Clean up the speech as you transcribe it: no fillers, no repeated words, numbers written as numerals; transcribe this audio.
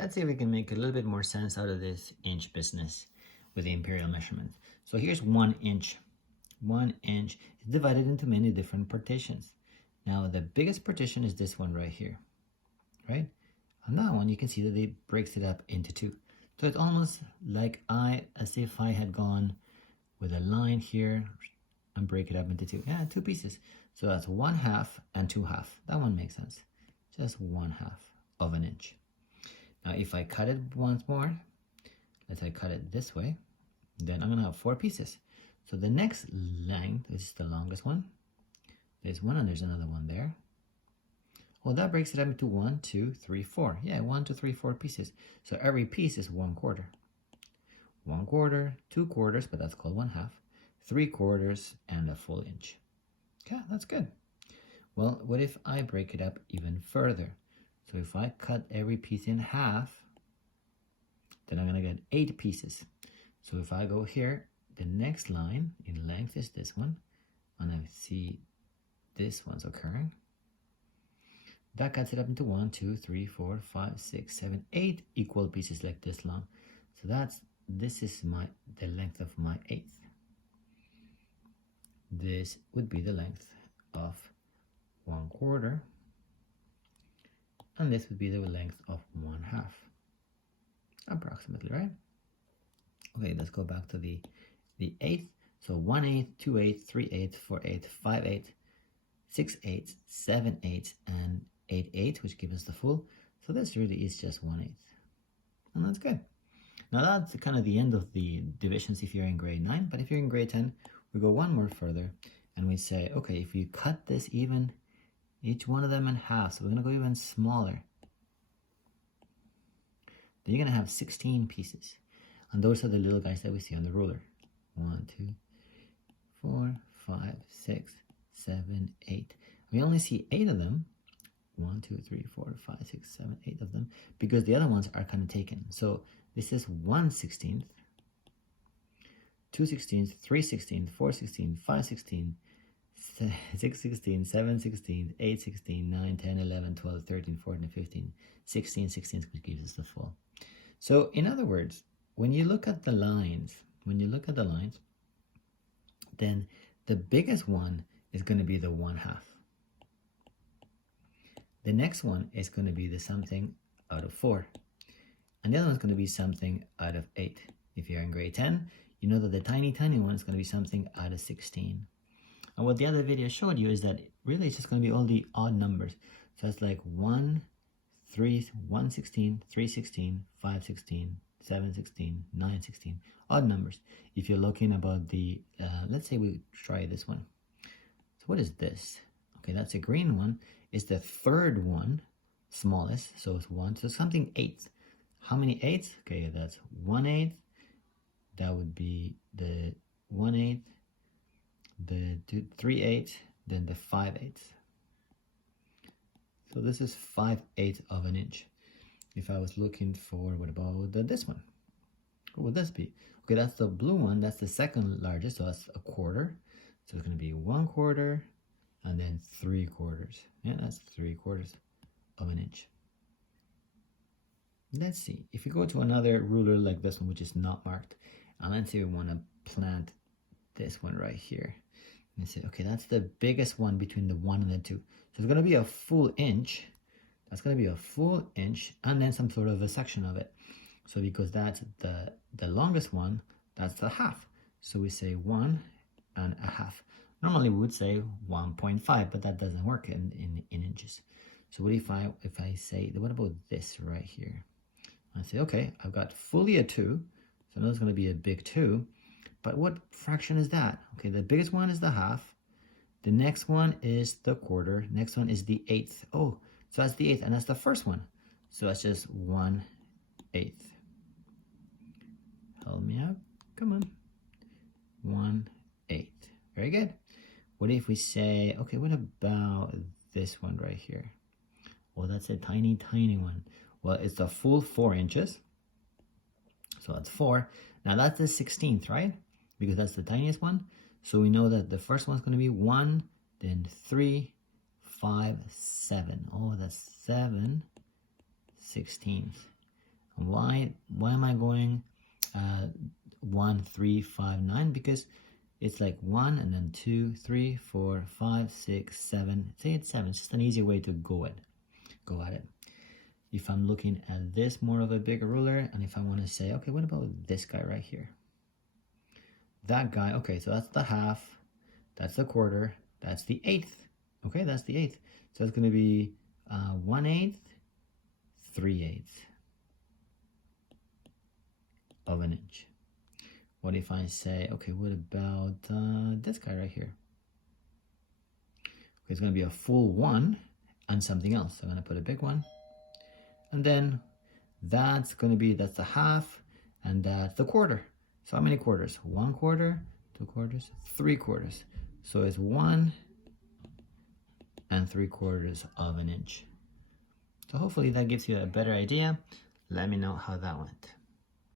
Let's see if we can make a little bit more sense out of this inch business with the imperial measurement. So here's 1 inch. 1 inch is divided into many different partitions. Now the biggest partition is this one right here, right? On that one you can see that it breaks it up into 2. So it's almost like as if I had gone with a line here and break it up into 2. Yeah, 2 pieces. So that's 1/2 and 2/2. That one makes sense. Just 1/2 of an inch. Now if I cut it once more, let's say I cut it this way, then I'm gonna have 4 pieces. So the next length, this is the longest one. There's one and there's another one there. Well, that breaks it up into 1, 2, 3, 4. Yeah, 1, 2, 3, 4 pieces. So every piece is 1/4. 1/4, 2/4, but that's called 1/2, 3/4, and a full inch. Okay, that's good. Well, what if I break it up even further? So if I cut every piece in half, then I'm gonna get 8 pieces. So if I go here, the next line in length is this one, and I see this one's occurring. That cuts it up into 1, 2, 3, 4, 5, 6, 7, 8 equal pieces like this long. So this is the length of my 1/8. This would be the length of 1/4, and this would be the length of 1/2, approximately, right? Okay, let's go back to the 1/8. So 1/8, 2/8, 3/8, 4/8, 5/8, 6/8, 7/8, and 8/8, which gives us the full. So this really is just 1/8, and that's good. Now that's kind of the end of the divisions if you're in grade 9, but if you're in grade 10, we go one more further, and we say, okay, if you cut this even, each one of them in half, so we're gonna go even smaller, then you're gonna have 16 pieces. And those are the little guys that we see on the ruler. 1, 2, 4, 5, 6, 7, 8. We only see 8 of them. 1, 2, 3, 4, 5, 6, 7, 8 of them, because the other ones are kind of taken. So this is 1/16, 2/16, 3/16, 4/16, 5/16, 6/16, 7/16, 8/16, 9, 10, 11, 12, 13, 14, 15, 16/16, which gives us the full. So in other words, when you look at the lines, then the biggest one is going to be the 1/2. The next one is going to be the something out of 4. And the other one's going to be something out of 8. If you're in grade 10, you know that the tiny one is going to be something out of 16. And what the other video showed you is that really it's just going to be all the odd numbers. So it's like 1, 3, 1/16, 3/16, 5/16, 7/16, 9/16, odd numbers. If you're looking about the, let's say we try this one. So what is this? Okay, that's a green one. It's the third one, smallest, so it's 1, so something 8. How many 8s? Okay, that's 1/8. That would be the 1/8, the 3/8, then the 5/8. So this is 5/8 of an inch. If I was looking for, what about this one? What would this be? Okay, that's the blue one. That's the second largest, so that's 1/4. So it's going to be 1/4 and then 3/4. Yeah, that's 3/4 of an inch. Let's see. If you go to another ruler like this one, which is not marked, and let's say we want to plant this one right here. And say, okay, that's the biggest one between the 1 and the 2. So it's going to be a full inch. That's going to be a full inch and then some sort of a section of it. So because that's the longest one, that's the half. So we say 1.5. Normally we would say 1.5, but that doesn't work in inches. So what if I say, what about this right here? I say, okay, I've got fully a 2, so now it's going to be a big 2. But what fraction is that? Okay, the biggest one is the half. The next one is the 1/4. Next one is the 1/8. Oh, so that's the 1/8, and that's the first one. So that's just 1/8. Help me out. Come on. 1/8. Very good. What if we say, okay, what about this one right here? Well, that's a tiny one. Well, it's the full 4 inches. So that's 4. Now that's the 16th, right? Because that's the tiniest one. So we know that the first one's going to be 1, then 3, 5, 7. Oh, that's 7/16. Why am I going 1, 3, 5, 9? Because it's like 1 and then 2, 3, 4, 5, 6, 7. Say it's 7. It's just an easy way to go at it. If I'm looking at this more of a bigger ruler, and if I want to say, okay, what about this guy right here? That guy, okay, so that's the half, that's the quarter, that's the eighth. Okay, that's the eighth. So it's going to be 1/8, 3/8 of an inch. What if I say, okay, what about this guy right here? Okay, it's going to be a full 1 and something else. So I'm going to put a big one. And then that's the half, and that's the quarter. So how many quarters? 1 quarter, 2 quarters, 3 quarters. So it's 1 3/4 of an inch. So hopefully that gives you a better idea. Let me know how that went.